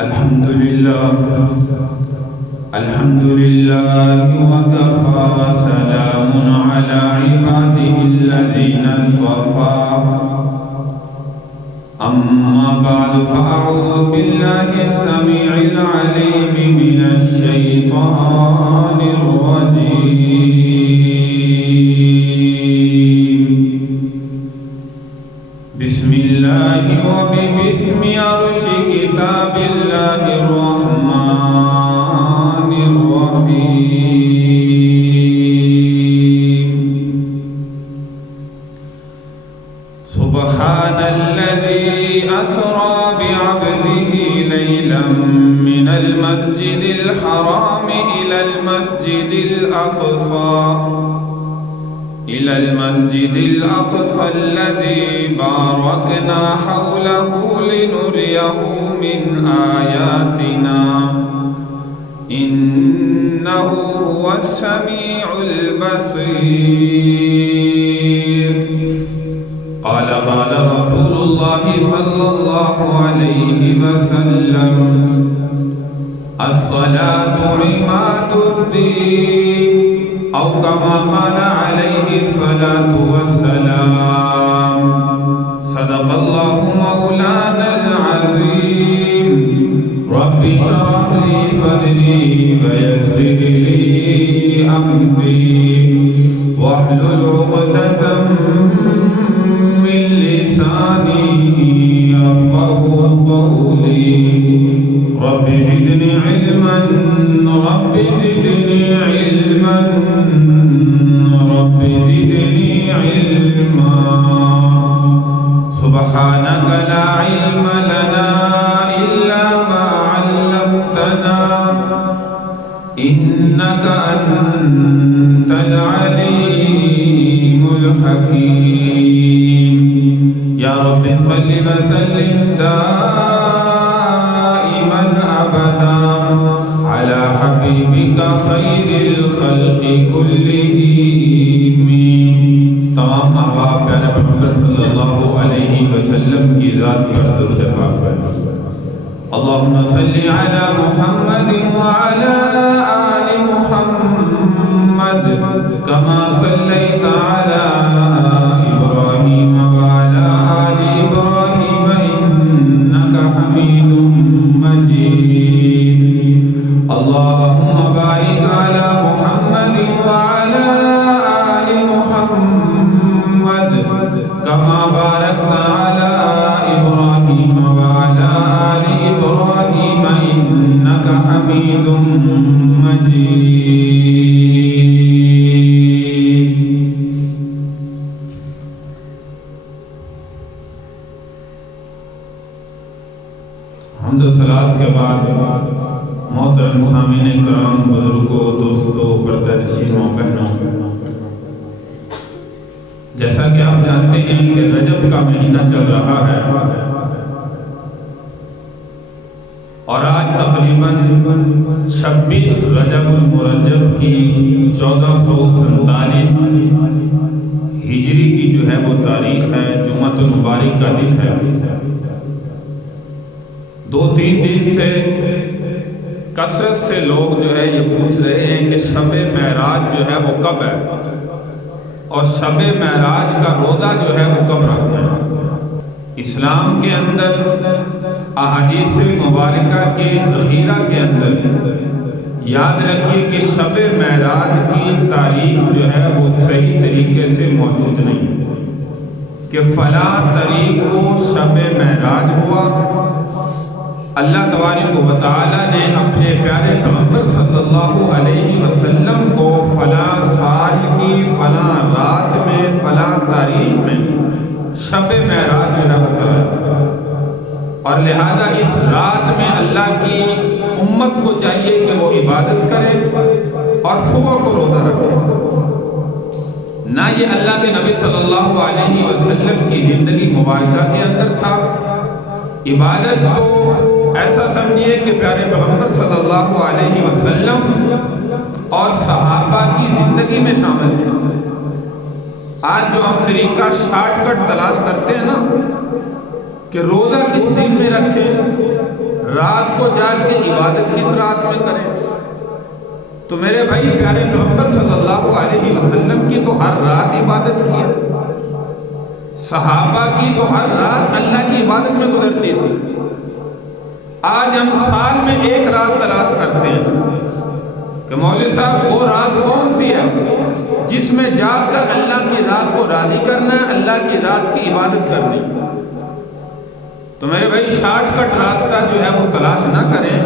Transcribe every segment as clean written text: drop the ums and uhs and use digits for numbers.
الحمد لله وكفى وسلام على عباده الذين اصطفى أما بعد فأعوذ بالله السميع العليم من الشيطان الرجيم بسم الله وباسم عرش كتاب الله الرحمن الرحيم سبحان الذي أسرى بعبده ليلا من المسجد الحرام إلى المسجد الأقصى الذي باركنا حوله لنريه من آياتنا إنه هو السميع البصير قال رسول الله صلى الله عليه وسلم الصلاة عماد الدين أو كما قال عليه الصلاة والسلام صدق الله مولانا العظيم رب اشرح لي صدري ويسر لي أمري واحلل عقدة من لساني يفقهوا قولي رب زدني علما رب زدني علما رب زدني علما سبحانك لا علم لنا إلا ما علمتنا إنك أنت العليم الحكيم يا رب صل وسلم دائما أبدا على حبيبك خير الخلق كلهم تمام احباب پیارے محمد صلی اللہ علیہ وسلم کی ذات پر درود پاک ہے اللهم صل على محمد وعلى آل محمد كما صليت على إبراهيم وعلى آل إبراهيم إنك حميد مجيد اللهم بارك على محمد وعلى آل محمد كما باركت على إبراهيم وعلى آل إبراهيم إنك حميد مجيد حمد و صلات کے بعد محترم سامعین کرام بزرگوں دوستوں پردہ نشینوں بہنوں جیسا کہ آپ جانتے ہیں کہ رجب کا مہینہ چل رہا ہے اور آج تقریباً 26 رجب المرجب کی 1447 ہجری کی جو ہے وہ تاریخ ہے جمعۃ المبارک کا دن ہے 2-3 دن سے کثرت سے لوگ جو ہے یہ پوچھ رہے ہیں کہ شب معراج جو ہے وہ کب ہے اور شب معراج کا روزہ جو ہے وہ کب رکھنا ہے اسلام کے اندر احادیث مبارکہ کے ذخیرہ کے اندر یاد رکھیے کہ شب معراج کی تاریخ جو ہے وہ صحیح طریقے سے موجود نہیں ہے کہ فلاں تاریخ کو شب معراج ہوا اللہ تبارک و تعالی نے اپنے پیارے پیغمبر صلی اللہ علیہ وسلم کو فلاں سال کی فلاں رات میں فلاں تاریخ میں شب معراج جو ہے بتایا اور لہذا اس رات میں اللہ کی امت کو چاہیے کہ وہ عبادت کرے اور صبح کو روزہ رکھے نہ یہ اللہ کے نبی صلی اللہ علیہ وسلم کی زندگی مبارکہ کے اندر تھا عبادت تو ایسا سمجھیے کہ پیارے پیغمبر صلی اللہ علیہ وسلم اور صحابہ کی زندگی میں شامل تھے آج جو ہم طریقہ شارٹ کٹ تلاش کرتے ہیں نا کہ روزہ کس دن میں رکھیں رات کو کو جاگ کے عبادت کس رات میں کریں؟ تو میرے بھائی پیارے پیغمبر صلی اللہ علیہ وسلم کی تو ہر رات عبادت کی ہے، صحابہ کی تو ہر رات اللہ کی عبادت میں گزرتی تھی۔ آج ہم سال میں ایک رات تلاش کرتے ہیں کہ مولوی صاحب وہ رات کون سی ہے جس میں جاگ کر اللہ کی ذات کو راضی کرنا ہے، اللہ کی ذات کی عبادت کرنی۔ تو میرے بھائی شارٹ کٹ راستہ جو ہے وہ تلاش نہ کریں،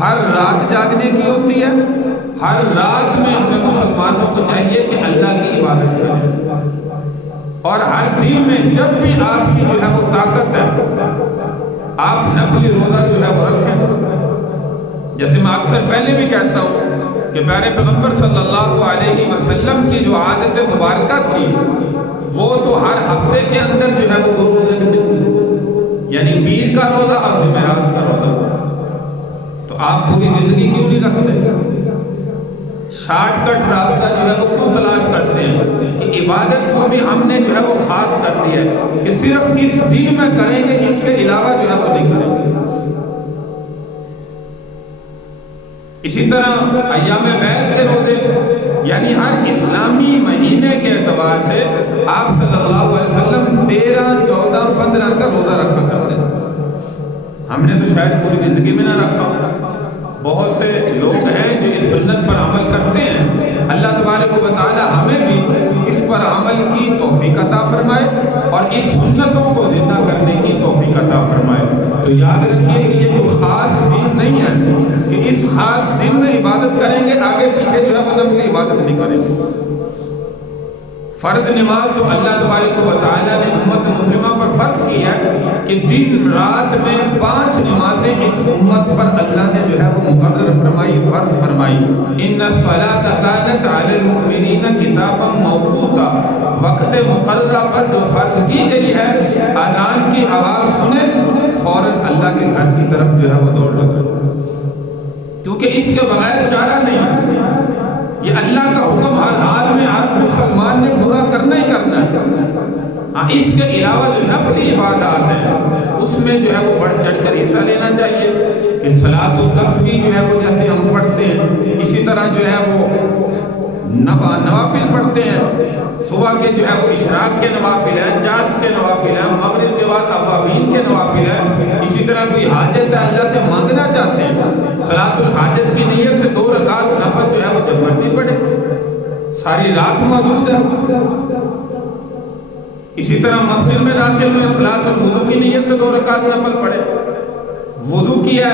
ہر رات جاگنے کی ہوتی ہے، ہر رات میں ہمیں مسلمانوں کو چاہیے کہ اللہ کی عبادت کریں، اور ہر دن میں جب بھی آپ کی جو ہے وہ طاقت ہے آپ نفلی روزہ جو ہے وہ رکھیں۔ جیسے میں اکثر پہلے بھی کہتا ہوں کہ پیارے پیغمبر صلی اللہ علیہ وسلم کی جو عادت مبارکہ تھی وہ تو ہر ہفتے کے اندر جو ہے وہ روزے رکھتے، یعنی پیر کا روزہ اور جمعرات کا روزہ۔ تو آپ پوری زندگی کیوں نہیں رکھتے؟ شارٹ کٹ راستہ جو ہے وہ کیوں تلاش کرتے ہیں کہ عبادت کو بھی ہم نے جو ہے وہ خاص کر دیا ہے کہ صرف اس دن میں کریں گے، اس کے علاوہ جو ہے وہ نہیں کریں گے۔ اسی طرح ایام بیعت کے روزے، یعنی ہر اسلامی مہینے کے اعتبار سے آپ صلی اللہ علیہ وسلم 13، 14، 15 کا روزہ رکھا کرتے تھے۔ ہم نے تو شاید پوری زندگی میں نہ رکھا ہوتا۔ بہت سے لوگ ہیں جو اس سنت پر عمل کرتے ہیں، اللہ تبارک و تعالی ہمیں بھی اس پر عمل کی توفیق عطا فرمائے اور اس سنتوں کو زندہ کرنے کی توفیق عطا فرمائے۔ تو یاد رکھیے کہ یہ جو خاص دن نہیں ہے کہ اس خاص دن میں عبادت کریں گے، آگے پیچھے جو ہے وہ نفلی عبادت نہیں کریں گے۔ فرض نماز تو اللہ تبارک و تعالیٰ نے امت مسلمہ پر فرض کی ہے کہ دن رات میں 5 نمازیں اس امت پر اللہ نے جو ہے وہ مقرر فرمائی، فرض فرمائی۔ ان الصلاۃ کانت علی المؤمنین کتابا موقوتا، وقت مقررہ پر جو فرض کی گئی ہے، اذان کی آواز سنے فوراً اللہ کے گھر کی طرف جو ہے وہ دوڑ لگے، کیونکہ اس کے بغیر چارہ نہیں۔ یہ اللہ کا حکم ہر حال میں ہر مسلمان نے پورا کرنا ہی کرنا ہے۔ ہاں اس کے علاوہ جو نفلی عبادات ہیں اس میں جو ہے وہ بڑھ چڑھ کر حصہ لینا چاہیے کہ صلاۃ و تسبیح جو ہے وہ جیسے ہم پڑھتے ہیں، اسی طرح جو ہے وہ نوافل پڑھتے ہیں، صبح کے جو ہے وہ اشراق کے نوافل ہیں، چاشت کے نوافل ہیں، مغرب کے بعد اوابین کے نوافل ہیں، اسی طرح کوئی حاجت ہے اللہ سے مانگنا چاہتے ہیں، صلاۃ الحاجت کی نیت سے 2 رکعت نفل جو ہے وہ جب مرضی پڑھے، ساری رات موجود ہے۔ اسی طرح مسجد میں داخل میں صلاۃ الوضو کی نیت سے 2 رکعت نفل پڑھے، وضو کیا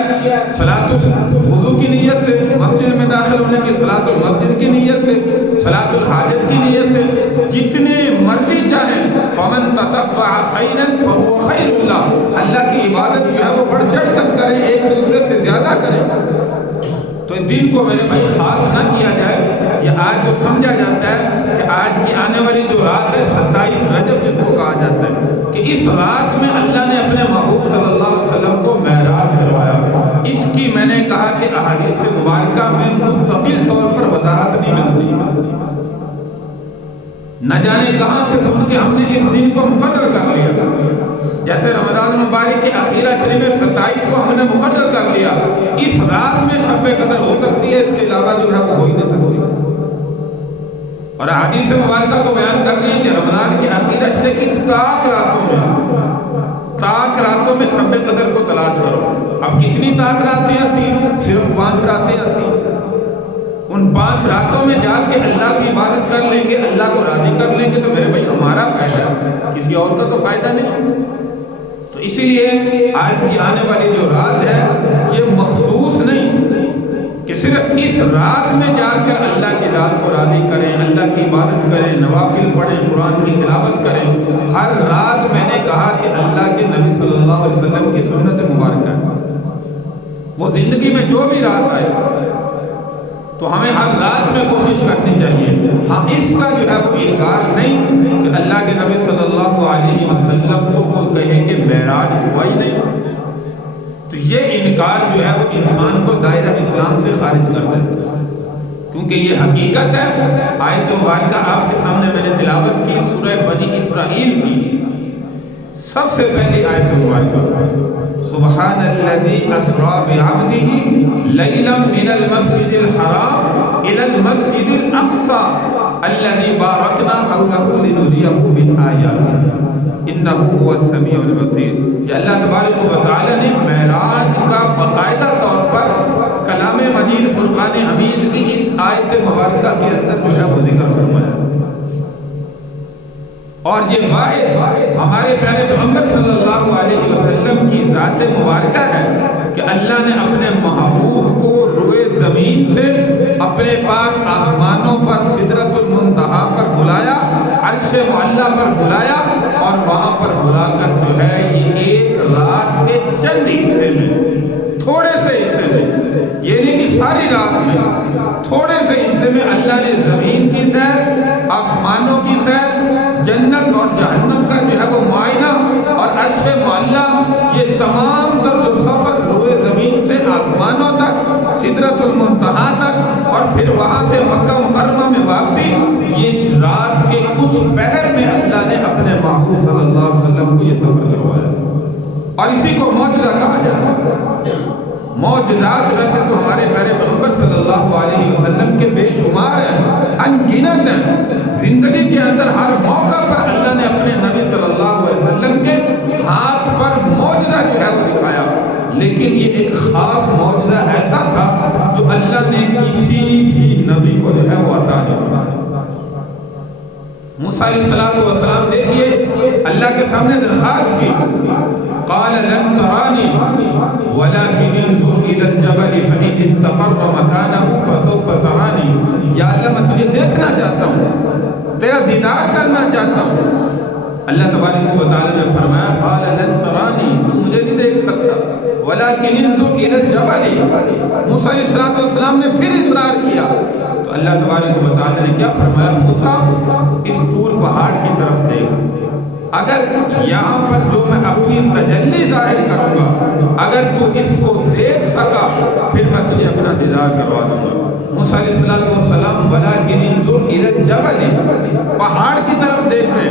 صلاۃ الوضو کی نیت سے، مسجد میں داخل ہونے کی صلاۃ المسجد کی نیت سے، صلاۃ الحاجت کی نیت سے، جتنے مرضی چاہیں فمن تطوع خیرا فهو خیر اللہ، اللہ کی عبادت جو ہے وہ بڑھ چڑھ کر کریں، ایک دوسرے سے زیادہ کریں۔ تو دن کو میرے بھائی خاص نہ کیا جائے، یہ آج جو سمجھا جاتا ہے کہ آج کی آنے والی جو رات ہے 27 رجب جس کو کہا جاتا ہے کہ اس رات میں اللہ نے اپنے محبوب صلی اللہ علیہ وسلم کو معراج کروایا، اس کی میں نے کہا کہ احادیث مبارکہ میں مستقل طور پر وضاحت نہیں ملتی، نہ جانے کہاں سے سن کے ہم نے اس دن کو مقرر کر لیا۔ جیسے رمضان المبارک کے اخیرہ شریف میں 27 کو ہم نے مقرر کر لیا، اس رات میں شب قدر ہو سکتی ہے، اس کے علاوہ جو ہے وہ ہو ہی نہیں سکتی۔ اور احادیث مبارکہ کو بیان کر رہی ہے کہ رمضان کے اخیرہ شریف کی تاک راتوں میں شب قدر کو تلاش کرو۔ اب کتنی تاک راتیں آتی ہیں؟ صرف 5 راتیں آتی ہیں۔ ان 5 راتوں میں جا کے اللہ کی عبادت کر لیں گے، اللہ کو راضی کر لیں گے، تو میرے بھائی ہمارا فائدہ ہے، کسی اور کا تو فائدہ نہیں۔ تو اسی لیے آج کی آنے والی جو رات ہے یہ مخصوص نہیں کہ صرف اس رات میں جا کر اللہ کی ذات کو راضی کریں، اللہ کی عبادت کریں، نوافل پڑھیں، قرآن کی تلاوت کریں۔ ہر رات میں نے کہا کہ اللہ کے نبی صلی اللہ علیہ وسلم کی سنت مبارکہ ہے، وہ زندگی میں جو بھی رات آئے تو ہمیں ہر رات میں کوشش کرنی چاہیے۔ ہاں اس کا جو ہے وہ انکار نہیں کہ اللہ کے نبی صلی اللہ علیہ وسلم کو کہے کہ معراج ہوا ہی نہیں، تو یہ انکار جو ہے وہ انسان کو دائرہ اسلام سے خارج کر دیتا ہے، کیونکہ یہ حقیقت ہے۔ آیت مبارکہ آپ کے سامنے میں نے تلاوت کی، سورہ بنی اسرائیل کی سب سے پہلی آیت مبارکہ سبحان الذی اسری بعبدہ لیلا من المسجد الحرام الی المسجد الاقصی الذی بارکنا حولہ لنریہ من آیاتنا انہ هو السمیع البصیر۔ یہ اللہ تبارک و تعالی نے معراج کا باقاعدہ طور پر کلام مجید فرقان حمید کی اس آیت مبارکہ کے اندر جو ہے وہ ذکر فرمایا، اور یہ واحد ہمارے پیارے محمد صلی اللہ علیہ وسلم کی ذات مبارکہ ہے کہ اللہ نے اپنے محبوب کو روئے زمین سے اپنے پاس آسمانوں پر سدرۃ المنتہا پر بلایا، عرش معلیٰ پر بلایا، اور وہاں پر بلا کر جو ہے یہ ایک رات کے چند حصے میں، تھوڑے سے حصے میں، یہ نہیں کہ ساری رات میں، تھوڑے سے حصے میں اللہ نے زمین کی سیر، آسمانوں کی سیر، جنت اور جہنم کا جو ہے وہ معائنہ، اور عرش معلیٰ، یہ تمام تر جو سفر روئے زمین سے آسمانوں تک، سدرۃ المنتہا تک، اور پھر وہاں سے مکہ مکرمہ میں واپسی، یہ رات کے کچھ پہر میں اللہ نے اپنے محبوب صلی اللہ علیہ وسلم کو یہ سفر کروایا، اور اسی کو معجزہ کہا جاتا ہے۔ معجزات ویسے تو ہمارے پیارے پیغمبر صلی اللہ علیہ وسلم کے بے شمار ہیں، ان گنت ہیں۔ زندگی کے اندر ہر موقع پر اللہ نے اپنے نبی صلی اللہ علیہ وسلم کے ہاتھ پر معجزہ جو ہے وہ دکھایا، لیکن یہ ایک خاص معجزہ ایسا تھا جو اللہ نے کسی بھی نبی کو جو ہے وہ عطا نہیں فرمایا۔ موسیٰ علیہ السلام دیکھیے اللہ کے سامنے درخواست کی، قال لن ترانی ولكن انظر الى الجبل فإن استقر مكانه فسوف ترانی۔ یا اللہ میں تجھے دیکھنا چاہتا ہوں، تیرا دیدار کرنا چاہتا ہوں۔ اللہ تبارک و تعالی نے فرمایا قال لن ترانی، تو مجھے نہیں دیکھ سکتا، ولكن انظر الى الجبل۔ موسیٰ علیہ السلام نے پھر اصرار کیا تو اللہ تبارک و تعالی نے کیا فرمایا، موسیٰ اس طور پہاڑ کی طرف دیکھ، اگر یہاں پر جو میں اپنی تجلی ظاہر کروں گا، اگر تو اس کو دیکھ سکا پھر میں تجھے اپنا دیدار کروا دوں گا۔ موسیٰ علیہ السلام وَلَكِنِ انظُرْ إِلَى الْجَبَلِ، پہاڑ کی طرف دیکھ رہے،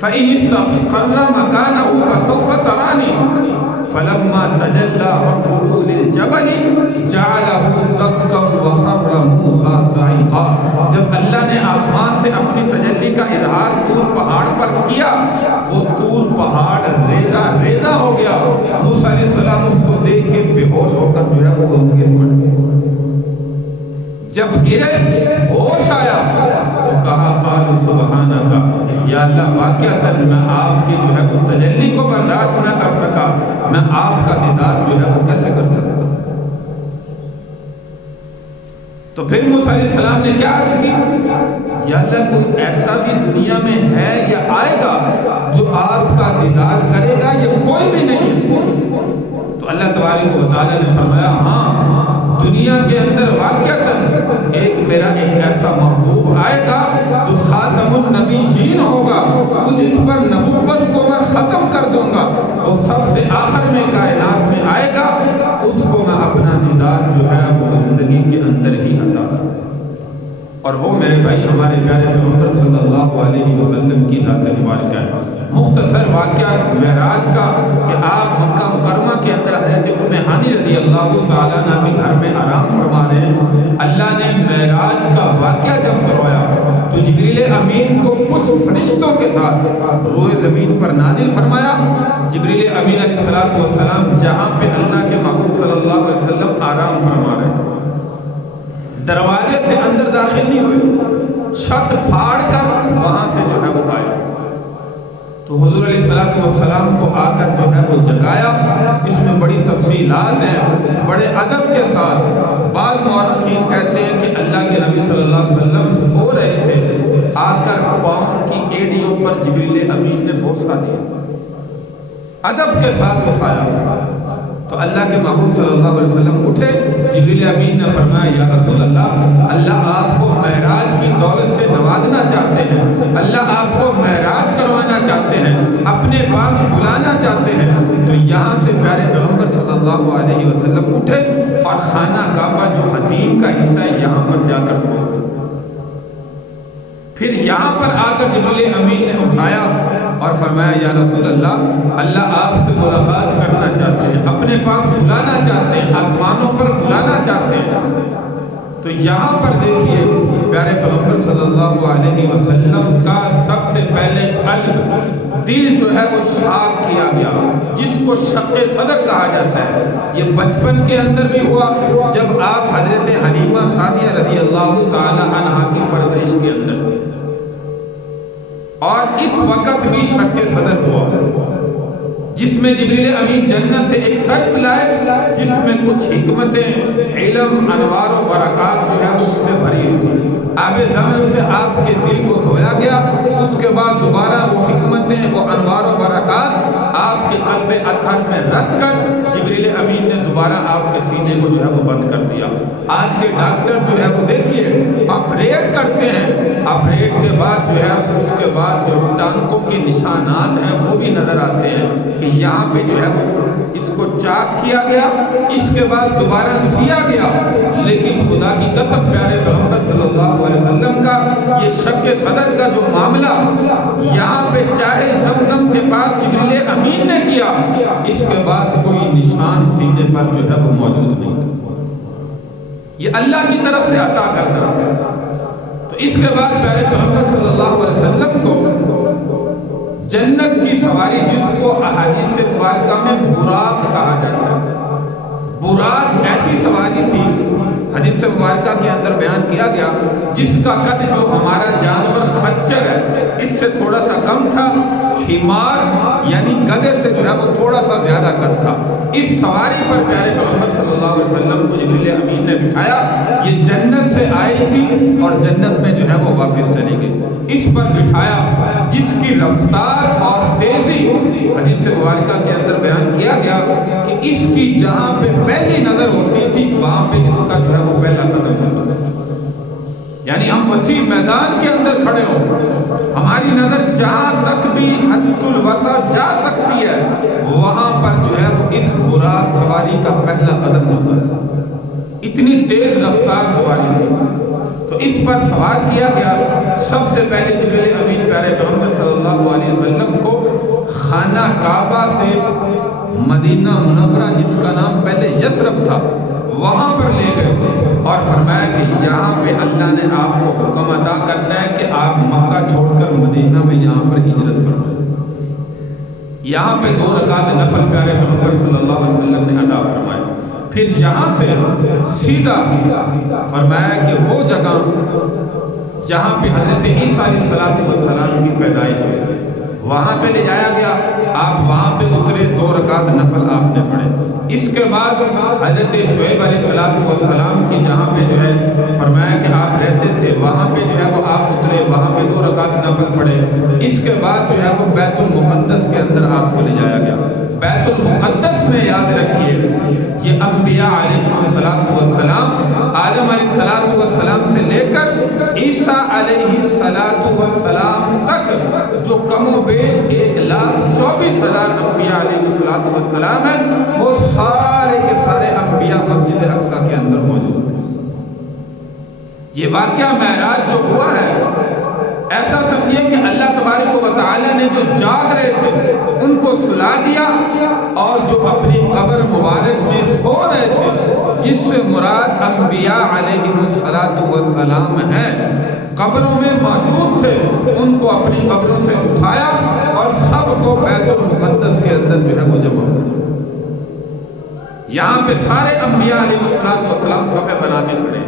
فَإِنِ اسْتَقَرَّ مَكَانَهُ فَسَوْفَ تَرَانِي فَلَمَّا تَجَلَّى رَبُّهُ لِلْجَبَلِ جَعَلَهُ دَكًّا وَخَرَّ مُوسَىٰ صَعِقًا۔ جب اللہ نے آسمان سے اپنی تجلی کا اظہار طور پہاڑ پر کیا، وہ طور پہاڑ ریزہ ریزہ ہو گیا۔ موسیٰ علیہ السلام اس کو دیکھ کے بے ہوش ہو کر جو ہے وہ گر پڑے۔ جب گرے ہوش آیا تو کہا قالوا سبحانک، یا اللہ واقعتاً میں آپ کی جو ہے وہ تجلی کو برداشت نہ کر سکا، میں آپ کا دیدار جو ہے وہ کیسے کر سکتا۔ تو پھر موسیٰ علیہ السلام نے کیا عرض کی، یا اللہ کوئی ایسا بھی دنیا میں ہے یا آئے گا جو آپ کا دیدار کرے گا، یا کوئی بھی نہیں ہے؟ تو اللہ تبارک و تعالی نے فرمایا ہاں، دنیا کے اندر واقعتاً میرا ایک ایسا محبوب آئے گا جو خاتم النبیین ہوگا، اس پر نبوت کو میں ختم کر دوں گا، وہ سب سے آخر میں کائنات میں آئے گا، اس کو میں اپنا دیدار جو ہے وہ زندگی کے اندر ہی عطا کروں۔ اور وہ میرے بھائی ہمارے پیارے پیغمبر صلی اللہ علیہ وسلم کی ذات مبارکہ ہے۔ مختصر واقعہ معراج کا کہ آپ مکہ مکرمہ کے اندر حضرت ام ہانی رضی اللہ تعالیٰ عنہ کے گھر میں آرام فرما رہے ہیں۔ اللہ نے معراج کا واقعہ جب کروایا تو جبریل امین کو کچھ فرشتوں کے ساتھ روئے زمین پر نازل فرمایا۔ جبریل امین علیہ السلام جہاں پہ اللہ کے محبوب صلی اللہ علیہ وسلم آرام فرما رہے ہیں، دروازے سے اندر داخل نہیں ہوئے، چھت پھاڑ کر وہاں سے جو ہے وہ آئے تو حضور علیہ السلام کو آ کر جو ہے وہ جگایا۔ اس میں بڑی تفصیلات ہیں، بڑے ادب کے ساتھ۔ بعض مورخین کہتے ہیں کہ اللہ کے نبی صلی اللہ علیہ وسلم سو رہے تھے، آ کر پاؤں کی ایڑیوں پر جبریل امین نے بوسہ دیا، ادب کے ساتھ اٹھایا تو اللہ کے محبوب صلی اللہ علیہ وسلم اٹھے۔ جبریل امین نے فرمایا یا رسول اللہ، اللہ آپ کو معراج کی دولت سے نوازنا چاہتے ہیں، اللہ آپ کو معراج کروانا چاہتے ہیں، اپنے پاس بلانا چاہتے ہیں۔ تو یہاں سے پیارے پیغمبر صلی اللہ علیہ وسلم اٹھے اور خانہ کعبہ جو حتیم کا حصہ ہے یہاں پر جا کر سو گئے۔ پھر یہاں پر آ کر جبریل امین نے اٹھایا اور فرمایا یا رسول اللہ، اللہ آپ سے ملاقات کرنا چاہتے ہیں، اپنے پاس بلانا چاہتے ہیں، آسمانوں پر بلانا چاہتے ہیں۔ تو یہاں پر دیکھیے پیارے پیغمبر صلی اللہ علیہ وسلم کا سب سے پہلے قلب، دل جو ہے وہ شاق کیا گیا، جس کو شق صدر کہا جاتا ہے۔ یہ بچپن کے اندر بھی ہوا جب آپ حضرت حلیمہ سعدیہ رضی اللہ تعالی عنہا کی پرورش کے اندر تھے، اور اس وقت بھی شق صدر ہوا جس میں جبریل امین جنت سے ایک تشت لائے جس میں کچھ حکمتیں، علم، انوار و برکات جو ہے اس سے بھری ہوئی تھی۔ آب زمزم سے آپ کے دل کو دھویا گیا، اس کے بعد دوبارہ وہ حکمتیں، وہ انوار و برکات آپ کے قلب اطہر میں رکھ کر جبریل امین نے دوبارہ آپ کے سینے کو جو ہے وہ بند کر دیا۔ آج کے ڈاکٹر جو ہے وہ دیکھیے آپریٹ کرتے ہیں، آپریٹ کے بعد جو ہے اس کے بعد جو ٹانکوں کے نشانات ہیں وہ بھی نظر آتے ہیں کہ یہاں پہ جو ہے وہ اس کو چاک کیا گیا، اس کے بعد دوبارہ سیا گیا۔ لیکن خدا کی قسم پیارے پیغمبر صلی اللہ علیہ وسلم کا یہ شق صدر کا جو معاملہ یہاں پہ چاہے زمزم کے پاس جبریل امین نے کیا، اس کے بعد کوئی نشان سینے پر جو ہے وہ موجود نہیں تھا۔ یہ اللہ کی طرف سے عطا کرنا تھا۔ تو اس کے بعد پیارے پیغمبر صلی اللہ علیہ وسلم کو جنت کی سواری، جس کو احادیث مبارکہ میں براق کہا جاتا ہے، براق ایسی سواری تھی حدیث مبارکہ کے اندر بیان کیا گیا جس کا قد جو ہمارا جانور خچر ہے اس سے تھوڑا سا کم تھا، حمار یعنی گدھے سے جو ہے وہ تھوڑا سا زیادہ قد تھا۔ اس سواری پر پیارے پیغمبر صلی اللہ علیہ وسلم کو جبریل امین نے بٹھایا، یہ جنت سے آئی تھی اور جنت میں جو ہے وہ واپس چلی گئی۔ اس پر بٹھایا جس کی رفتار اور تیزی حدیث مبارکہ کے اندر بیان کیا گیا کہ اس کی جہاں پہ پہلی نظر ہوتی تھی وہاں پہ اس کا جو ہے وہ پہلا قدم ہوتا تھا۔ یعنی ہم وسیع میدان کے اندر کھڑے ہوں، ہماری نظر جہاں تک بھی حد الوسع جا سکتی ہے وہاں پر جو ہے وہ اس براق سواری کا پہلا قدم ہوتا تھا۔ اتنی تیز رفتار سواری تھی۔ تو اس پر سوار کیا گیا۔ سب سے پہلے جبریل امین پیارے پیغمبر صلی اللہ علیہ وسلم کو خانہ کعبہ سے مدینہ منورہ جس کا نام پہلے یثرب تھا وہاں پر لے گئے اور فرمایا کہ یہاں پہ اللہ نے آپ کو حکم ادا کرنا ہے کہ آپ مکہ چھوڑ کر مدینہ میں یہاں پر ہجرت فرمائیں۔ یہاں پہ 2 رکعت نفل پیارے پیغمبر صلی اللہ علیہ وسلم نے ادا فرمائے۔ پھر یہاں سے سیدھا فرمایا کہ وہ جگہ جہاں پہ حضرت عیسیٰ علیہ السلام کی پیدائش ہوئی تھی وہاں پہ لے جایا گیا۔ آپ وہاں پہ اترے، 2 رکعت نفل آپ نے پڑھے۔ اس کے بعد حضرت شعیب علیہ السلام کی جہاں پہ جو ہے فرمایا کہ آپ رہتے تھے وہاں پہ جو ہے وہ آپ اترے، وہاں پہ 2 رکعت نفل پڑھے۔ اس کے بعد جو ہے وہ بیت المقدس کے اندر آپ کو لے جایا گیا۔ بیت المقدس میں یاد رکھیے یہ انبیاء علیہ السلام، آدم علیہ السلام سے لے کر عیسیٰ علیہ السلام تک جو کم و بیش 1,24,000 انبیاء علیہ السلام ہیں وہ سارے کے سارے انبیاء مسجد اقصی کے اندر موجود ہیں۔ یہ واقعہ معراج جو ہوا ہے ایسا سمجھیے کہ اللہ تبارک و تعالی نے جو جاگ رہے تھے ان کو سلا دیا، اور جو اپنی قبر مبارک میں سو رہے تھے جس سے مراد انبیاء علیہ السلام ہیں، قبروں میں موجود تھے، ان کو اپنی قبروں سے اٹھایا اور سب کو بیت المقدس کے اندر جو ہے وہ جمع فرمایا۔ یہاں پہ سارے انبیاء علیہ السلام صفحے بناتے کھڑے ہیں۔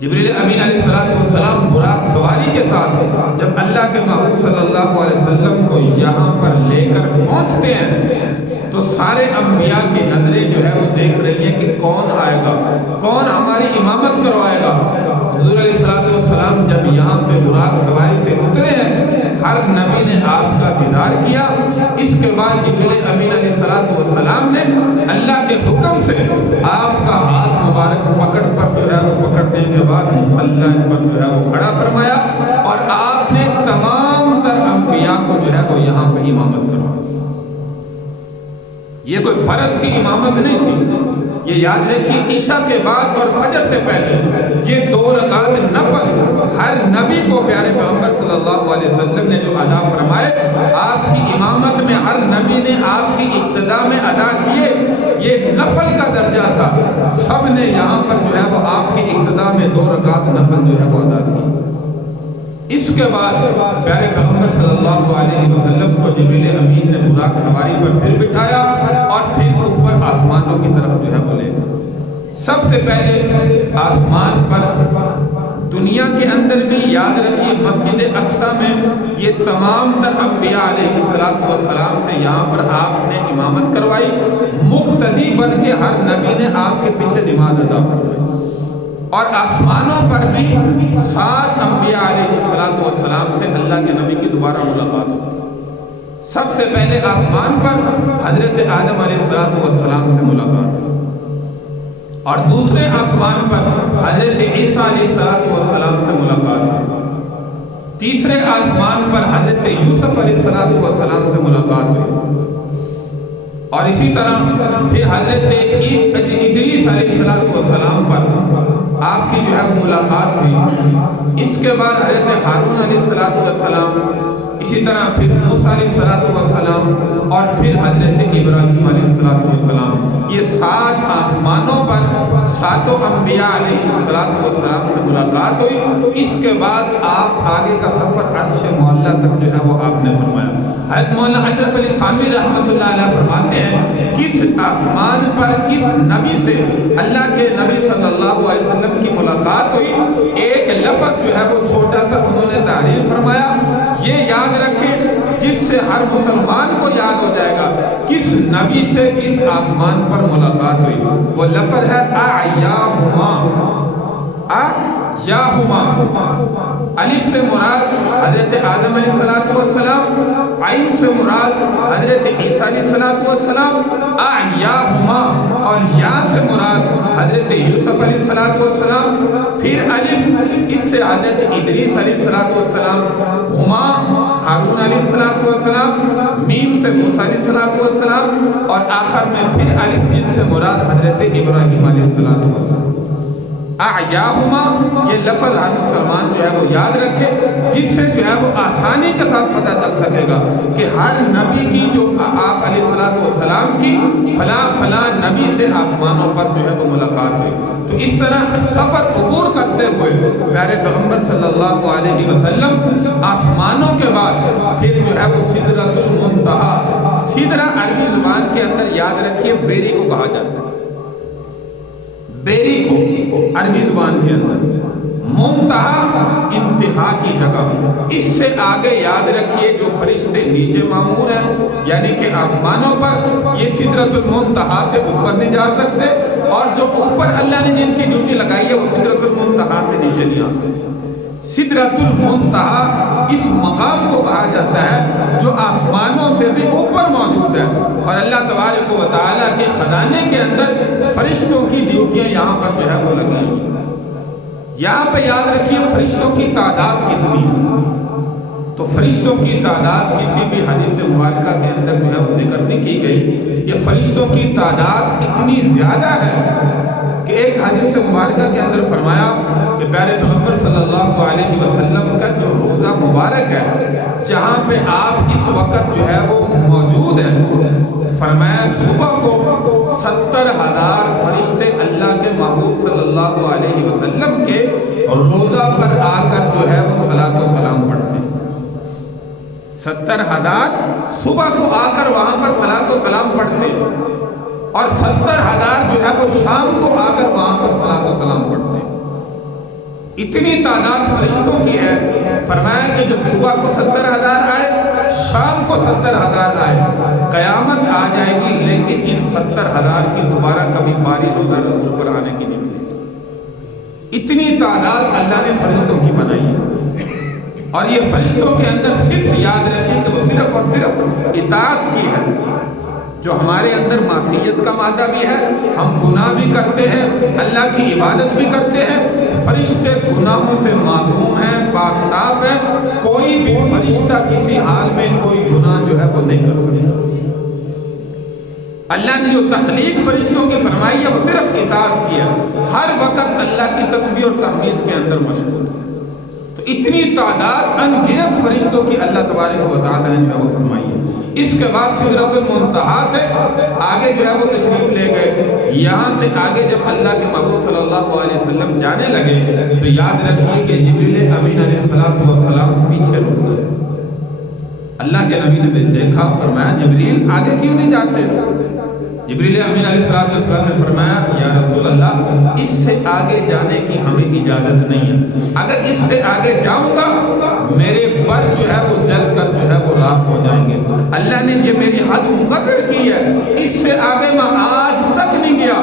جبریل امین علیہ السلام براق سواری کے ساتھ جب اللہ کے محبوب صلی اللہ علیہ وسلم کو یہاں پر لے کر پہنچتے ہیں تو سارے انبیاء کی نظریں جو ہے وہ دیکھ رہی ہیں کہ کون آئے گا، کون ہماری امامت کروائے گا۔ حضور علیہ السلام جب یہاں پہ براق سواری سے اترے ہیں ہر نبی نے آپ کا دیدار کیا۔ اس کے بعد جبریل امین علیہ السلام نے اللہ کے حکم سے آپ کا ہاتھ مبارک پکڑ پر جو ہے وہ پکڑنے کے بعد مصلی پر جو ہے وہ کھڑا فرمایا اور آپ نے تمام تر انبیاء کو جو ہے وہ یہاں پہ امامت کروائی۔ یہ کوئی فرض کی امامت نہیں تھی، یہ یاد رکھیے عشاء کے بعد اور فجر سے پہلے یہ 2 رکعت نفل ہر نبی کو پیارے پیغمبر صلی اللہ علیہ وسلم نے جو ادا فرمائے، آپ کی امامت میں ہر نبی نے آپ کی ابتدا میں ادا کیے، یہ نفل کا درجہ تھا، سب نے یہاں پر جو ہے وہ آپ کی ابتدا میں 2 رکعت نفل جو ہے وہ ادا کی۔ اس کے بعد پیارے پیغمبر صلی اللہ علیہ وسلم کو جبریل امین نے براق سواری پر پھر بٹھایا اور پھر اوپر آسمانوں کی طرف جو ہے وہ لے گئے۔ سب سے پہلے آسمان پر دنیا کے اندر بھی یاد رکھیے مسجد اقصیٰ میں یہ تمام تر انبیاء علیہ السلام سے یہاں پر آپ نے امامت کروائی، مقتدی بن کے ہر نبی نے آپ کے پیچھے نماز ادا فرمائی۔ اور آسمانوں پر بھی 7 انبیاء علیہ السلام سے اللہ کے نبی کی دوبارہ ملاقات ہوتی ہے۔ سب سے پہلے آسمان پر حضرت آدم علیہ السلام سے ملاقات ہوئی، اور دوسرے آسمان پر حضرت عیسیٰ علیہ السلام سے ملاقات ہوئی، تیسرے آسمان پر حضرت یوسف علیہ السلام سے ملاقات ہوئی، اور اسی طرح پھر حضرت ادریس علیہ السلام پر آپ کی جو ہے وہ ملاقات ہوئی۔ اس کے بعد حضرت ہارون علیہ السلام، اسی طرح پھر موسیٰ علیہ السلام، اور پھر حضرت ابراہیم علیہ السلام۔ یہ 7 آسمانوں پر 7 انبیاء علیہ السلام سے ملاقات ہوئی۔ اس کے بعد آپ آگے کا سفر عرش معلیٰ تک جو ہے وہ آپ نے فرمایا۔ حضرت مولانا اشرف علی تھانوی رحمۃ اللہ علیہ فرماتے ہیں کس آسمان پر کس نبی سے اللہ کے نبی صلی اللہ علیہ وسلم کی ملاقات ہوئی، ایک لفظ جو ہے وہ چھوٹا سا انہوں نے تعریف فرمایا، یہ یاد رکھیں جس سے ہر مسلمان کو یاد ہو جائے گا کس نبی سے کس آسمان پر ملاقات ہوئی۔ وہ لفظ ہے اعیاہما، اعیاہما، الف سے مراد حضرت آدم علیہ السلام، عین سے مراد حضرت عیسیٰ علیہ السلام، اعیاہما، اور یا سے مراد حضرت یوسف علیہ السلام، پھر الف اس سے حضرت ادریس علیہ السلام، ہما ہارون علیہ السلام، میم سے موسیٰ علیہ السلام، اور آخر میں پھر الف جس سے مراد حضرت ابراہیم علیہ السلام۔ اعیاہما، یہ لفظ ہر مسلمان جو ہے وہ یاد رکھے، جس سے جو ہے وہ آسانی کے ساتھ پتہ چل سکے گا کہ ہر نبی کی جو آپ علیہ السلام کی فلاں فلاں نبی سے آسمانوں پر جو ہے وہ ملاقات ہوئی۔ تو اس طرح سفر عبور کرتے ہوئے پیارے پیغمبر صلی اللہ علیہ وسلم آسمانوں کے بعد پھر جو ہے وہ سدرۃ المنتہا، سدرہ عربی زبان کے اندر یاد رکھیے بیری کو کہا جاتا ہے، بیری کو عربی زبان کے اندر، منتہا انتہا کی جگہ، اس سے آگے یاد رکھیے جو فرشتے نیچے معمور ہیں یعنی کہ آسمانوں پر، یہ سدرۃ المنتہا سے اوپر نہیں جا سکتے، اور جو اوپر اللہ نے جن کی ڈیوٹی لگائی ہے وہ سدرۃ المنتہا سے نیچے نہیں آ سکتے۔ سدرۃ المنتہا اس مقام کو کہا جاتا ہے جو آسمانوں سے بھی اوپر موجود ہے، اور اللہ تبارک و تعالیٰ کے خزانے کے اندر فرشتوں کی ڈیوٹیاں یہاں پر جو ہے وہ لگی ہیں۔ یہاں پہ یاد رکھیے فرشتوں کی تعداد کتنی ہے، تو فرشتوں کی تعداد کسی بھی حدیث مبارکہ کے اندر جو ہے وہ ذکر نہیں کی گئی۔ یہ فرشتوں کی تعداد اتنی زیادہ ہے کہ ایک حدیث مبارکہ کے اندر فرمایا کہ پیارے پیغمبر صلی اللہ علیہ وسلم کا جو روزہ مبارک ہے جہاں پہ آپ اس وقت جو ہے وہ موجود ہیں، فرمایا صبح کو 70,000 فرشتے اللہ کے محبوب صلی اللہ علیہ وسلم کے روزہ پر آ کر جو ہے وہ صلاۃ و سلام پڑھتے ہیں۔ 70,000 صبح کو آ کر وہاں پر صلاۃ و سلام پڑھتے ہیں، اور 70,000 جو ہے وہ شام کو آ کر وہاں پر صلاۃ و سلام پڑھتے ہیں۔ اتنی تعداد فرشتوں کی ہے، فرمایا کہ جو صبح کو 70,000 آئے، شام کو 70,000 آئے، قیامت آ جائے گی لیکن ان 70,000 کی دوبارہ کبھی باری روزہ رسول پر آنے کی نہیں ملے۔ اتنی تعداد اللہ نے فرشتوں کی بنائی ہے، اور یہ فرشتوں کے اندر صرف یاد رکھیں کہ وہ صرف اور صرف اطاعت کی ہے۔ جو ہمارے اندر معصیت کا مادہ بھی ہے، ہم گناہ بھی کرتے ہیں، اللہ کی عبادت بھی کرتے ہیں، فرشتے گناہوں سے معصوم ہیں، پاک صاف ہیں، کوئی بھی فرشتہ کسی حال میں کوئی گناہ جو ہے وہ نہیں کر سکتا۔ اللہ نے جو تخلیق فرشتوں کی فرمائی ہے وہ صرف اطاعت کی ہے، ہر وقت اللہ کی تسبیح اور تحمید کے اندر مشغول ہے۔ تو اتنی تعداد ان گنت فرشتوں کی اللہ تبارک و تعالیٰ نے جو ہے وہ فرمائی ہے۔ اس کے بعد سدرۃ المنتہا سے آگے جو ہے وہ تشریف لے گئے۔ یہاں سے آگے جب اللہ کے محبوب صلی اللہ علیہ وسلم جانے لگے تو یاد رکھیے کہ جبریل امین علیہ السلام پیچھے رک گئے۔ اللہ کے نبی نے دیکھا، فرمایا جبریل آگے کیوں نہیں جاتے؟ جبریل امین علیہ السلام نے فرمایا یا رسول اللہ اس سے آگے جانے کی ہمیں اجازت نہیں ہے، اگر اس سے آگے جاؤں گا میرے پر جو ہے وہ جل کر جو ہے وہ راکھ ہو جائیں گے۔ اللہ نے یہ میری حد مقرر کی ہے، اس سے آگے میں آج تک نہیں گیا،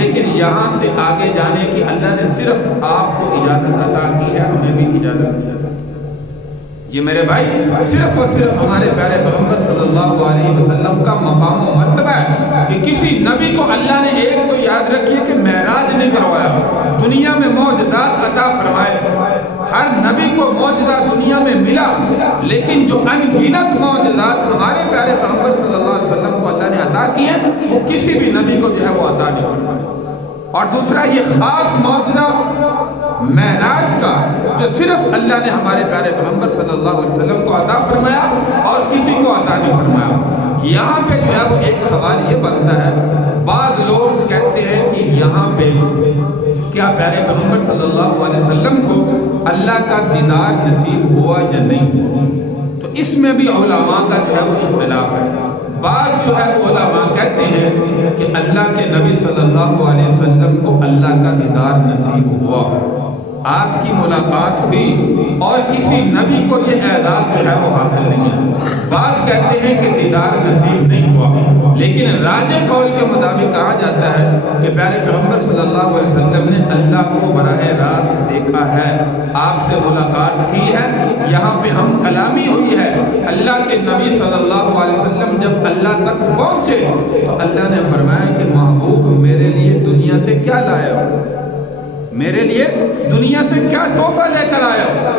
لیکن یہاں سے آگے جانے کی اللہ نے صرف آپ کو اجازت عطا کی ہے، ہمیں بھی اجازت دی ہے۔ یہ میرے بھائی صرف اور صرف ہمارے پیارے پیغمبر صلی اللہ علیہ وسلم کا مقام و مرتبہ ہے کہ کسی نبی کو اللہ نے ایک تو یاد رکھیے کہ معراج نہیں کروایا، دنیا میں معجزات عطا فرمائے، ہر نبی کو معجزہ دنیا میں ملا، لیکن جو ان گنت معجزات ہمارے پیارے پیغمبر صلی اللہ علیہ وسلم کو اللہ نے عطا کی ہیں وہ کسی بھی نبی کو جو ہے وہ عطا نہیں فرمائے۔ اور دوسرا یہ خاص معجزہ معراج کا جو صرف اللہ نے ہمارے پیارے پیغمبر صلی اللہ علیہ وسلم کو عطا فرمایا اور کسی کو عطا نہیں فرمایا۔ یہاں پہ جو ہے وہ ایک سوال یہ بنتا ہے، بعض لوگ کہتے ہیں کہ یہاں پہ کیا پیارے پیغمبر صلی اللہ علیہ وسلم کو اللہ کا دیدار نصیب ہوا یا نہیں ہوا؟ تو اس میں بھی علماء کا جو ہے وہ اختلاف ہے۔ بعض جو ہے علماء کہتے ہیں کہ اللہ کے نبی صلی اللہ علیہ وسلم کو اللہ کا دیدار نصیب ہوا، آپ کی ملاقات ہوئی اور کسی نبی کو یہ اعزاز جو ہے وہ حاصل نہیں ہے۔ بعض کہتے ہیں کہ دیدار نصیب نہیں ہوا، لیکن راجح قول کے مطابق کہا جاتا ہے کہ پیارے پیغمبر صلی اللہ علیہ وسلم نے اللہ کو براہ راست دیکھا ہے، آپ سے ملاقات کی ہے، یہاں پہ ہم کلامی ہوئی ہے۔ اللہ کے نبی صلی اللہ علیہ وسلم جب اللہ تک پہنچے تو اللہ نے فرمایا کہ محبوب میرے لیے دنیا سے کیا لایا ہو، میرے لیے دنیا سے کیا تحفہ لے کر آیا ہو؟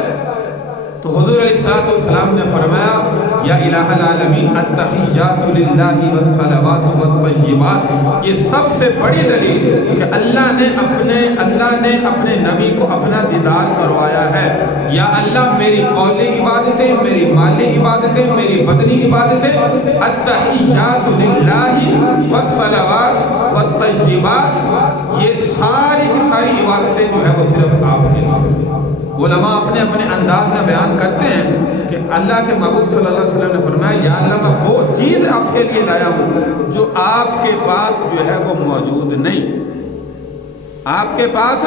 تو حضور علیہ السلام نے فرمایا یا الہ العالمین التحیات للہ والصلوات والطیبات، یہ سب سے بڑی دلیل کہ اللہ نے اپنے نبی کو اپنا دیدار کروایا ہے۔ یا اللہ میری قولی عبادتیں، میری مالی عبادتیں، میری بدنی عبادتیں، التحیات للہ والصلوات والطیبات، یہ ساری کی ساری عبادتیں جو ہے وہ صرف آپ کے لیے۔ علماء اپنے اپنے انداز میں بیان کرتے ہیں کہ اللہ کے محبوب صلی اللہ علیہ وسلم نے فرمایا یا اللہ میں وہ چیز آپ کے لیے لایا ہوں جو آپ کے پاس جو ہے وہ موجود نہیں، آپ کے پاس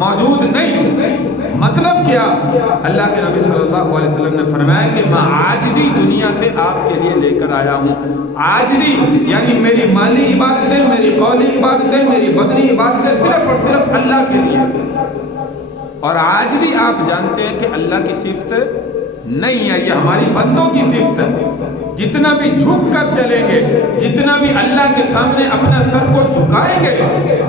موجود نہیں۔ مطلب کیا؟ اللہ کے نبی صلی اللہ علیہ وسلم نے فرمایا کہ میں عاجزی دنیا سے آپ کے لیے لے کر آیا ہوں۔ عاجزی یعنی میری مالی عبادتیں، میری قولی عبادتیں، میری بدنی عبادتیں صرف اور صرف اللہ کے لیے۔ اور عاجزی آپ جانتے ہیں کہ اللہ کی صفت نہیں ہے، یہ ہماری بندوں کی صفت ہے۔ جتنا بھی جھک کر چلیں گے، جتنا بھی اللہ کے سامنے اپنا سر کو جھکائیں گے،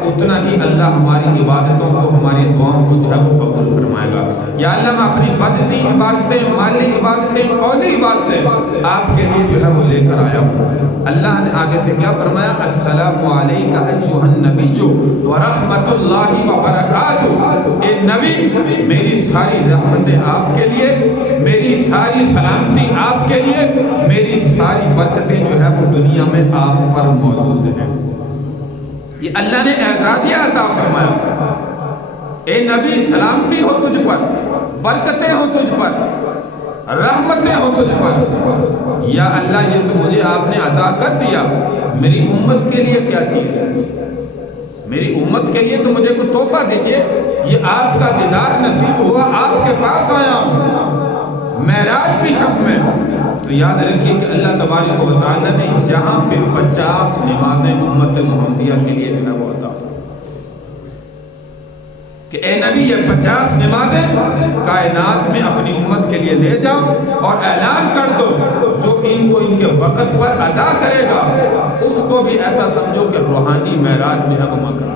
اتنا ہی اللہ ہماری عبادتوں کو، ہماری دعاؤں کو جو ہے وہ قبول فرمائے گا۔ یا اللہ میں اپنی بدنی عبادتیں، مالی عبادتیں، قولی عبادتیں آپ کے لیے جو ہے وہ لے کر آیا ہوں۔ اللہ نے آگے سے کیا فرمایا؟ السلام علیکہ ایھا النبی ورحمۃ اللہ وبرکاتہ۔ اے نبی میری ساری رحمتیں آپ کے لیے، میری ساری سلامتی آپ کے لیے، میری ساری برکتیں جو ہے وہ دنیا میں آپ پر موجود ہیں۔ یہ اللہ نے اعزازیہ عطا فرمایا، اے نبی سلامتی ہو تجھ پر، برکتیں ہو تجھ پر، رحمتیں ہو تجھ پر۔ یا اللہ یہ تو مجھے آپ نے عطا کر دیا، میری امت کے لیے کیا چیز ہے؟ میری امت کے لیے تو مجھے کوئی تحفہ دیجئے۔ یہ آپ کا دیدار نصیب ہوا، آپ کے پاس آیا ہوں معراج کی شب میں۔ تو یاد رکھیے کہ اللہ تبارک و تعالیٰ نے یہاں پہ 50 نمازیں امت محمدیہ کے لیے جو ہے وہ عطا کہ اے نبی یہ 50 نمازیں کائنات میں اپنی امت کے لیے لے جاؤ اور اعلان کر دو، جو ان کو ان کے وقت پر ادا کرے گا اس کو بھی ایسا سمجھو کہ روحانی معراج جو ہے وہ مکرا۔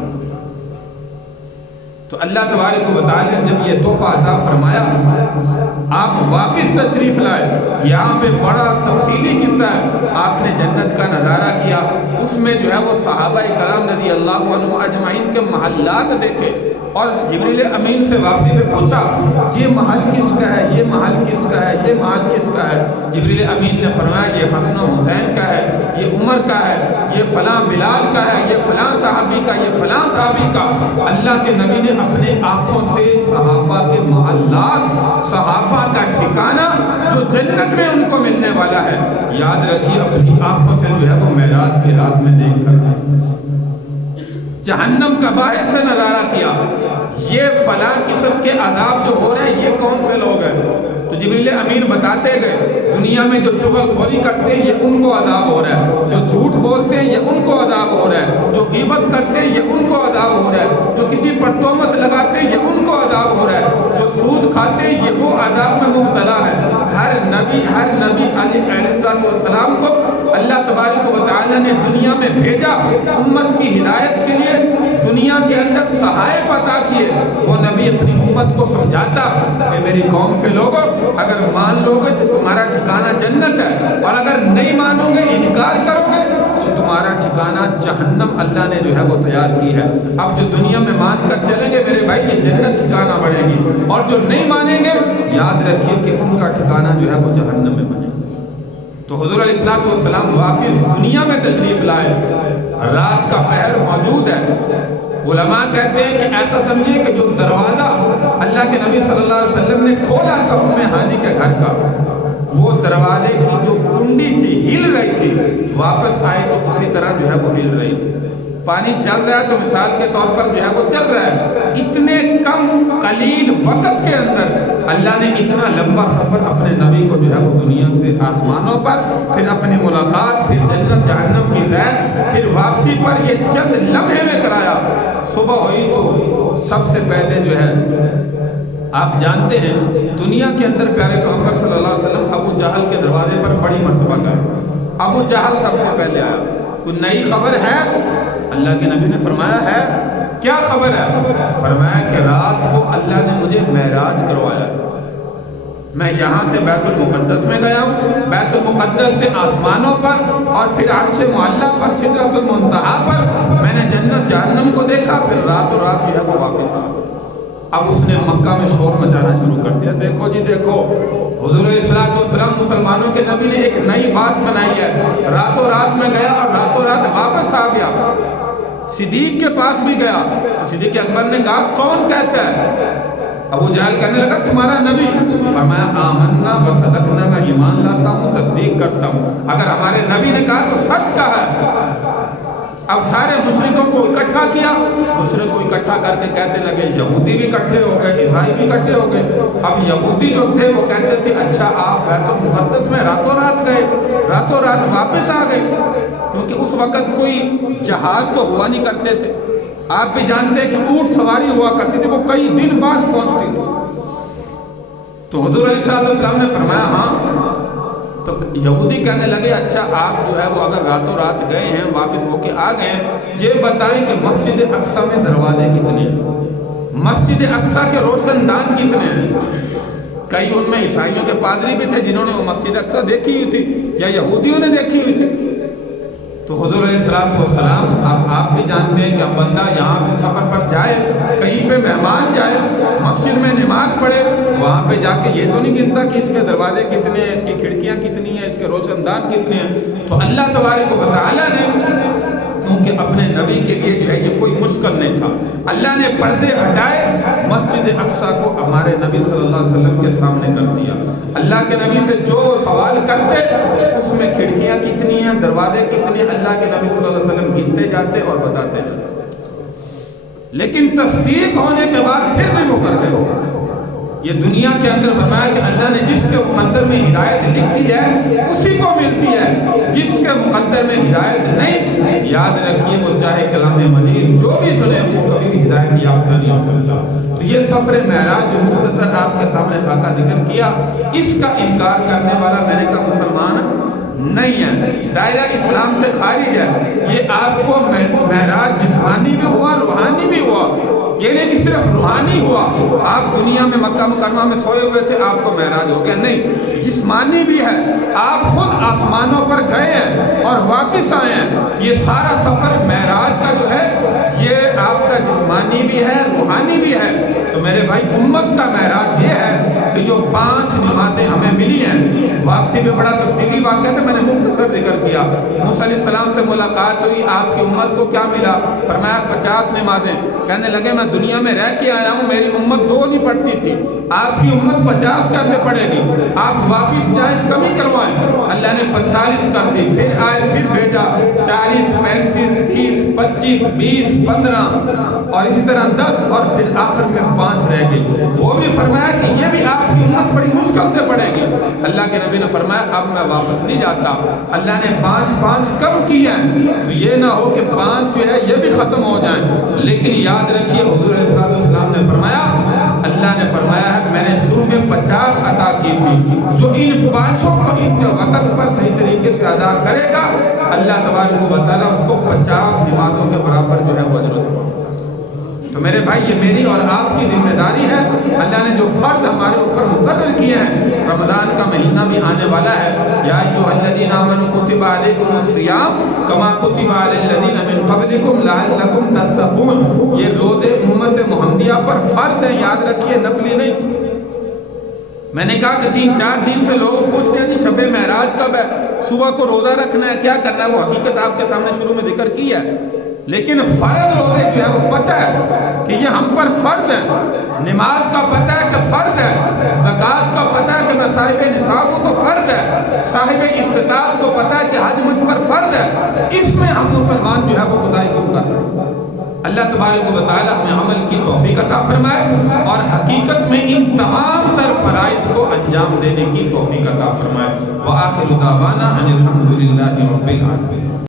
تو اللہ تبارک و تعالی نے جب یہ تحفہ عطا فرمایا، آپ واپس تشریف لائے، یہاں پہ بڑا تفصیلی قصہ ہے، آپ نے جنت کا نظارہ کیا، اس میں جو ہے وہ صحابہ کرام رضی اللہ عنہ اجمعین کے محلات دیکھے، اور جبریل امین سے واپسی میں پوچھا یہ محل کس کا ہے، یہ محل کس کا ہے، یہ محل کس کا ہے؟ جبریل امین نے فرمایا یہ حسن و حسین کا ہے، یہ عمر کا ہے، یہ فلاں بلال کا ہے، یہ فلاں صحابی کا، یہ فلاں صحابی کا۔ اللہ کے نبی نے اپنے آنکھوں سے صحابہ کے محلات، صحابہ کا ٹھکانہ جو جنت میں ان کو ملنے والا ہے، یاد رکھیے اپنی آنکھوں سے جو ہے وہ معراج کی رات میں دیکھ کر جہنم کا باہر سے نظارہ کیا، یہ فلاں قسم کے عذاب جو ہو رہے ہیں یہ کون سے لوگ ہیں؟ تو جبریل امین بتاتے گئے دنیا میں جو چغل خوری کرتے ہیں یہ ان کو عذاب ہو رہا ہے، جو جھوٹ بولتے ہیں یہ ان کو عذاب ہو رہا ہے، جو غیبت کرتے ہیں یہ ان کو عذاب ہو رہا ہے، جو کسی پر تہمت لگاتے ہیں یہ ان کو عذاب ہو رہا ہے، جو سود کھاتے ہیں یہ وہ عذاب میں مبتلا ہے۔ ہر نبی علیہ السلام کو اللہ تبارک و تعالی نے دنیا میں بھیجا امت کی ہدایت کے لیے، دنیا کے اندر صحائف عطا کیے، وہ نبی اپنی امت کو سمجھاتا کہ میری قوم کے لوگوں اگر مان لو گے تو تمہارا ٹھکانہ جنت ہے، اور اگر نہیں مانو گے انکار کرو گے تو تمہارا ٹھکانہ جہنم اللہ نے جو ہے وہ تیار کی ہے۔ اب جو دنیا میں مان کر چلیں گے میرے بھائی یہ جنت ٹھکانہ بنے گی، اور جو نہیں مانیں گے یاد رکھیے کہ ان کا ٹھکانہ جو ہے وہ جہنم میں بنے گا۔ تو حضور علیہ السلام واپس دنیا میں تشریف لائے، رات کا پہر موجود ہے، علماء کہتے ہیں کہ ایسا سمجھیے کہ جو دروازہ اللہ کے نبی صلی اللہ علیہ وسلم نے کھولا تھا ام ہانی کے گھر کا، وہ دروازے کی جو کنڈی تھی ہل رہی تھی، واپس آئے تو اسی طرح جو ہے وہ ہل رہی تھی۔ پانی چل رہا ہے تو مثال کے طور پر جو ہے وہ چل رہا ہے، اتنے کم قلیل وقت کے اندر اللہ نے اتنا لمبا سفر اپنے نبی کو جو ہے وہ دنیا سے آسمانوں پر، پھر اپنی ملاقات، پھر جنت جہنم کی سیر، پھر واپسی پر یہ چند لمحے میں کرایا۔ صبح ہوئی تو سب سے پہلے جو ہے آپ جانتے ہیں دنیا کے اندر پیارے پیغمبر صلی اللہ علیہ وسلم ابو جہل کے دروازے پر بڑی مرتبہ گئے، ابو جہل سب سے پہلے آیا، کوئی نئی خبر ہے؟ اللہ کے نبی نے فرمایا ہے، کیا خبر ہے؟ فرمایا کہ رات کو اللہ نے مجھے معراج کروایا، میں یہاں سے بیت المقدس میں گیا ہوں، بیت المقدس سے آسمانوں پر، اور پھر عرش معلیٰ پر سدرۃ المنتہا پر میں نے جنت جہنم کو دیکھا، پھر رات جو ہے وہ واپس آ گیا۔ اب اس نے مکہ میں شور مچانا شروع کر دیا، دیکھو جی دیکھو، حضور علیہ السلام مسلمانوں کے نبی نے ایک نئی بات بنائی ہے، راتوں رات میں گیا اور راتوں رات واپس آ گیا۔ صدیق کے پاس بھی گیا تو صدیق اکبر نے کہا کون کہتا ہے؟ ابو جہل کہنے لگا تمہارا نبی۔ فرمایا آمنا و صدقنا، میں ایمان لاتا ہوں، تصدیق کرتا ہوں، اگر ہمارے نبی نے کہا تو سچ کہا ہے۔ اب سارے مشرکوں کو اکٹھا کیا، مشرکوں کو اکٹھا کر کے کہتے لگے، یہودی بھی اکٹھے ہو گئے، عیسائی بھی اکٹھے ہو گئے۔ اب یہودی جو تھے وہ کہتے تھے اچھا آپ بیت المقدس میں راتوں رات گئے، راتوں رات واپس آ گئے، کیونکہ اس وقت کوئی جہاز تو ہوا نہیں کرتے تھے، آپ بھی جانتے ہیں کہ اونٹ سواری ہوا کرتی تھی، وہ کئی دن بعد پہنچتی تھی۔ تو حضور علیہ السلام نے فرمایا ہاں۔ تو یہودی کہنے لگے اچھا آپ جو ہے وہ اگر راتوں رات گئے ہیں، واپس ہو کے آ گئے ہیں، یہ بتائیں کہ مسجد اقصی میں دروازے کتنے ہیں، مسجد اقصی کے روشن دان کتنے ہیں؟ کئی ان میں عیسائیوں کے پادری بھی تھے جنہوں نے وہ مسجد اقصی دیکھی ہوئی تھی، یا یہودیوں نے دیکھی ہوئی تھی۔ تو حضور علیہ السلام اب آپ بھی جانتے ہیں کہ اب بندہ یہاں سے سفر پر جائے، کہیں پہ مہمان جائے، مسجد میں نماز پڑھے، وہاں پہ جا کے یہ تو نہیں گنتا کہ اس کے دروازے کتنے ہیں، اس کی کھڑکیاں کتنی ہیں، اس کے روشن دان کتنے ہیں۔ تو اللہ تبارک و تعالی نے کیونکہ اپنے نبی کے لیے جو ہے یہ کوئی مشکل نہیں تھا، اللہ نے پردے ہٹائے، مسجد اقصی کو ہمارے نبی صلی اللہ علیہ وسلم کے سامنے کر دیا۔ اللہ کے نبی سے جو سوال کرتے اس میں کھڑکیاں کتنی ہیں، دروازے کتنے، اللہ کے نبی صلی اللہ علیہ وسلم گنتے جاتے اور بتاتے جاتے، لیکن تصدیق ہونے کے بعد پھر بھی وہ کر گئے۔ یہ دنیا کے اندر فرمایا کہ اللہ نے جس کے مقدر میں ہدایت لکھی ہے اسی کو ملتی ہے، جس کے مقدر میں ہدایت نہیں، یاد رکھیے وہ چاہے کلام منیر جو بھی سنے وہ کبھی بھی ہدایت یافتہ نہیں ہو سکتا۔ تو یہ سفر معراج جو مختصر آپ کے سامنے خاکہ ذکر کیا، اس کا انکار کرنے والا میرے کا مسلمان نہیں ہے، دائرہ اسلام سے خارج ہے۔ یہ آپ کو معراج جسمانی بھی ہوا، روحانی بھی ہوا، یہ نہیں کہ صرف روحانی ہوا، آپ دنیا میں مکہ مکرمہ میں سوئے ہوئے تھے، آپ کو معراج ہو گیا، نہیں، جسمانی بھی ہے، آپ خود آسمانوں پر گئے ہیں اور واپس آئے ہیں۔ یہ سارا سفر معراج کا جو ہے یہ آپ کا جسمانی بھی ہے، روحانی بھی ہے۔ تو میرے بھائی امت کا معراج یہ ہے کہ جو 5 نمازیں ہمیں ملی ہیں، واپسی میں بڑا تفصیلی واقعہ تھا، میں نے مختصر ذکر کیا۔ موسیٰ علیہ السلام سے ملاقات ہوئی، آپ کی امت کو کیا ملا؟ فرمایا 50 نمازیں۔ کہنے لگے میں دنیا میں رہ کے آیا ہوں، میری امت 2 نہیں پڑھتی تھی، آپ کی امت 50 کیسے پڑھے گی؟ آپ واپس جائیں، کمی کروائیں۔ اللہ نے 45 کر دی، پھر آئے، پھر بھیجا 40 35 30 25 20 15 اور اسی طرح 10 اور پھر آخر میں 5 رہ گئی۔ وہ بھی فرمایا کہ یہ بھی آپ کی امت بڑی مشکل سے پڑھے گی۔ اللہ کے نبی نے فرمایا اب میں واپس نہیں جاتا۔ اللہ نے 5 کم کیا ہے، تو یہ نہ ہو کہ 5 جو ہے یہ بھی ختم ہو جائیں۔ لیکن یاد رکھیے حضور علیہ السلام نے فرمایا، اللہ نے فرمایا ہے میں نے شروع میں 50 عطا کی تھی، جو ان 5 کو ان کے وقت پر صحیح طریقے سے ادا کرے گا، اللہ تبارک و تعالیٰ اس کو 50 نمازوں کے برابر جو ہے وہ اجر و ثواب دیتا ہے۔ تو میرے بھائی یہ میری اور آپ کی ذمہ داری ہے، اللہ نے جو فرض ہمارے اوپر مقرر کیے ہیں۔ رمضان کا مہینہ بھی آنے والا ہے، یا ایھا الذین آمنوا کتب علیکم الصیام کما کتب علی الذین من قبلکم لعلکم تتقون۔ یہ روزے امت محمدیہ پر فرض ہے، یاد رکھیے، نفلی نہیں۔ میں نے کہا کہ 3-4 دن سے لوگ پوچھتے ہیں جی شب معراج کب ہے، صبح کو روزہ رکھنا ہے، کیا کرنا ہے؟ وہ حقیقت آپ کے سامنے شروع میں ذکر کی ہے، لیکن فرض روزے جو ہے وہ پتہ ہے کہ یہ ہم پر فرض ہے۔ نماز کا پتہ ہے کہ فرض ہے، زکوٰۃ کا پتہ ہے کہ میں صاحب نصاب ہوں تو فرض ہے، صاحب استطاعت کو پتہ ہے کہ حج مجھ پر فرض ہے۔ اس میں ہم مسلمان جو ہے وہ کوتاہی کیوں کر رہے ہیں؟ اللہ تبارک و تعالی ہمیں عمل کی توفیق عطا فرمائے اور حقیقت میں ان تمام تر فرائض کو انجام دینے کی توفیق عطا فرمائے۔ وآخر دعوانا ان الحمد للہ رب العالمین۔